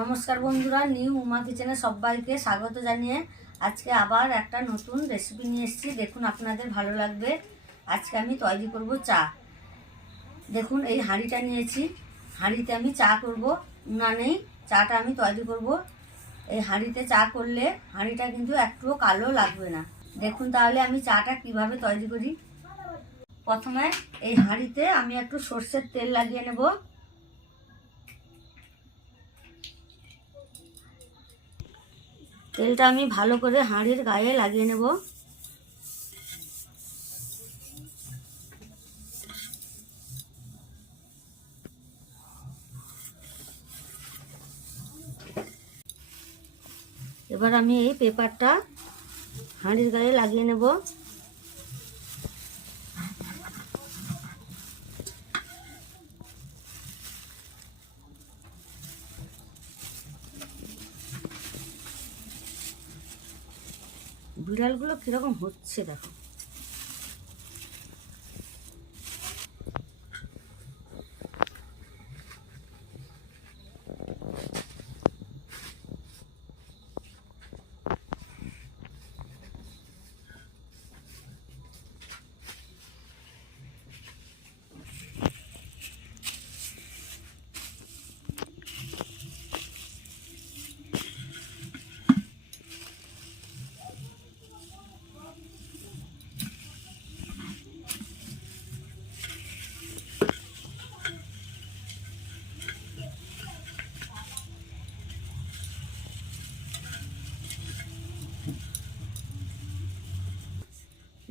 নমস্কার বন্ধুরা, নিউ উমা কিচেনে সবাইকে স্বাগত জানিয়ে আজকে আবার একটা নতুন রেসিপি নিয়ে এসেছি। দেখুন, আপনাদের ভালো লাগবে। আজকে আমি তৈরি করব চা। দেখুন, এই হাঁড়িটা নিয়েছি। হাঁড়িতে আমি চা করব, উনানেই চাটা আমি তৈরি করব। এই হাঁড়িতে চা করলে হাঁড়িটা কিন্তু একটুও কালো লাগবে না। দেখুন তাহলে আমি চাটা কিভাবে তৈরি করি। প্রথমে এই হাঁড়িতে আমি একটু সর্ষের তেল লাগিয়ে নেব। তেলটা আমি ভালো করে হাঁড়ির গায়ে লাগিয়ে নেব। এবার আমি এই পেপারটা হাঁড়ির গায়ে লাগিয়ে নেব। বিড়ালগুলো কিরকম হচ্ছে দেখো।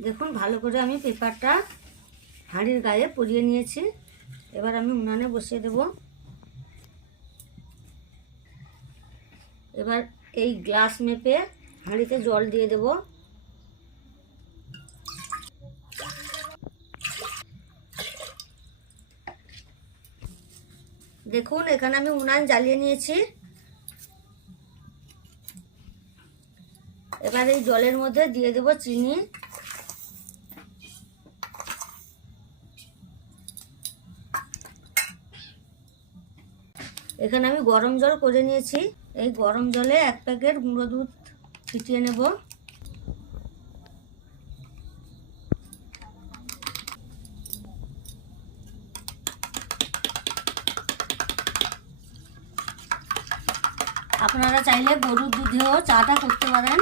দেখুন, ভালো করে আমি পেপারটা হাঁড়ির গায়ে পরিয়ে নিয়েছি। এবার আমি উনানে বসিয়ে দেব। এবার এই গ্লাস মেপে হাঁড়িতে জল দিয়ে দেব। দেখুন, এখানে আমি উনান জ্বালিয়ে নিয়েছি। এবার এই জলের মধ্যে দিয়ে দেব চিনি। এখানে আমি গরম জল করে নিয়েছি। এই গরম জলে 1 প্যাকেট গুঁড়ো দুধ ছিটিয়ে নেব। আপনারা চাইলে গরুর দুধেও চাটা করতে পারেন।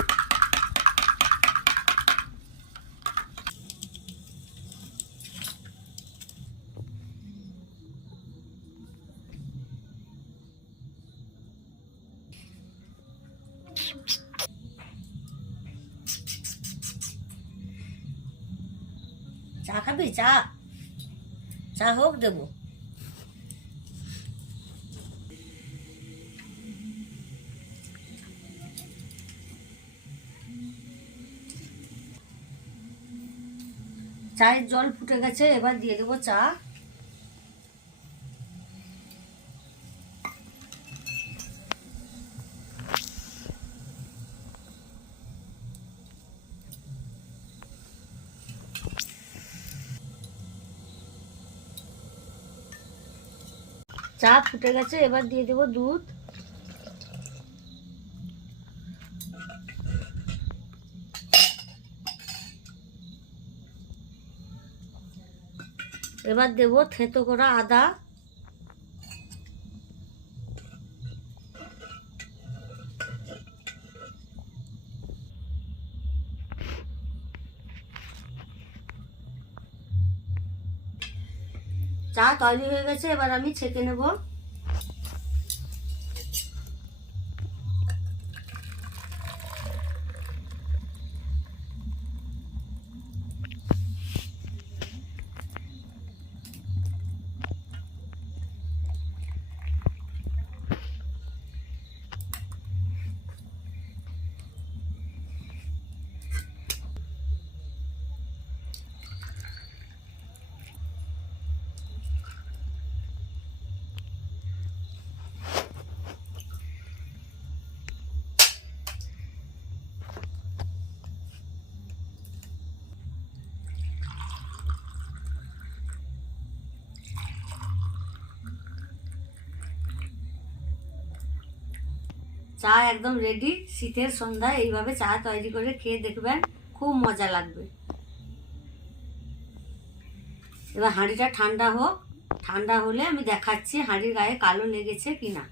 চা খাবি? চা চা হোক দেবো। চায়ের জল ফুটে গেছে, এবার দিয়ে দেবো চা। চা ফুটে গেছে, এবার দিয়ে দেবো দুধ। এবার দেবো থেঁতো করা আদা। চা তৈরি হয়ে গেছে, এবার আমি ছেঁকে নেব। চা একদম রেডি। শীতের সন্ধ্যায় এইভাবে চা তৈরি করে খেয়ে দেখবেন, খুব মজা লাগবে। এবার হাঁড়িটা ঠান্ডা হোক, ঠান্ডা হলে আমি দেখাচ্ছি হাঁড়ির গায়ে কালো লেগেছে কিনা।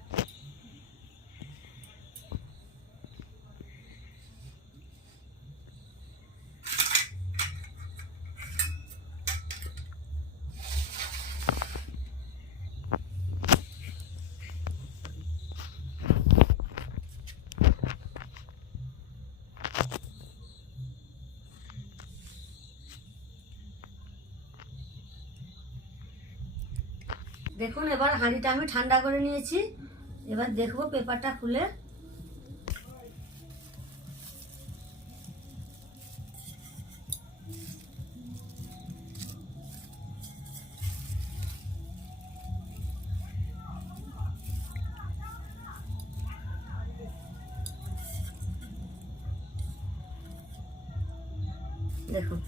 দেখুন এবার হাঁড়িটা আমি ঠান্ডা করে নিয়েছি। এবার দেখবো পেপারটা খুলে। দেখুন